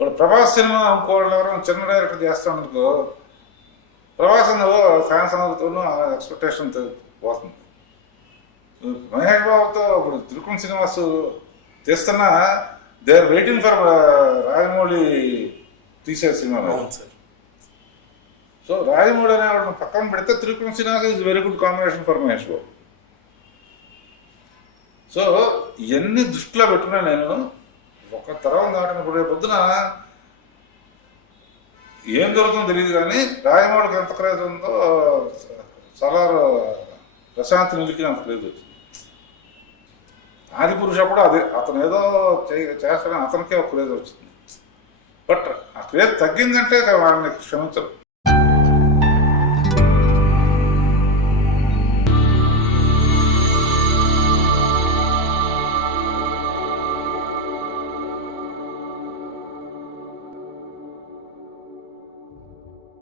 ఇప్పుడు ప్రభాస్ సినిమా ఇంకోళ్ళు ఎవరైనా చిన్న డైరెక్టర్ చేస్తామనుకో ప్రభాస్ నువ్వు ఫ్యాన్స్ అందరితోనూ ఎక్స్పెక్టేషన్ పోతుంది. మహేష్ బాబుతో ఇప్పుడు త్రికోణ శ్రీనివాస్ తీస్తున్నా they are waiting for Rajamouli తీసే సినిమా సో రాజమౌళి అనేవాడు పక్కన పెడితే త్రికోణ Srinivas is very good combination for Mahesh Babu. So ఇవన్నీ దృష్టిలో పెట్టుకున్నా నేను ఒక తరం దాటినప్పుడు రేపు పొద్దున ఏం జరుగుతుందో తెలియదు కానీ రాజమౌళికి ఎంత క్రేజ్ ఉందో సలార్ ప్రశాంత్ నిలికి అంత క్రేజ్ వచ్చింది. ఆది పురుష కూడా అదే అతను ఏదో చే- చేస్తాడని అతనికే ఒక క్రేజ్ వచ్చింది. బట్ ఆ క్రేజ్ తగ్గిందంటే వాళ్ళని క్షమించరు.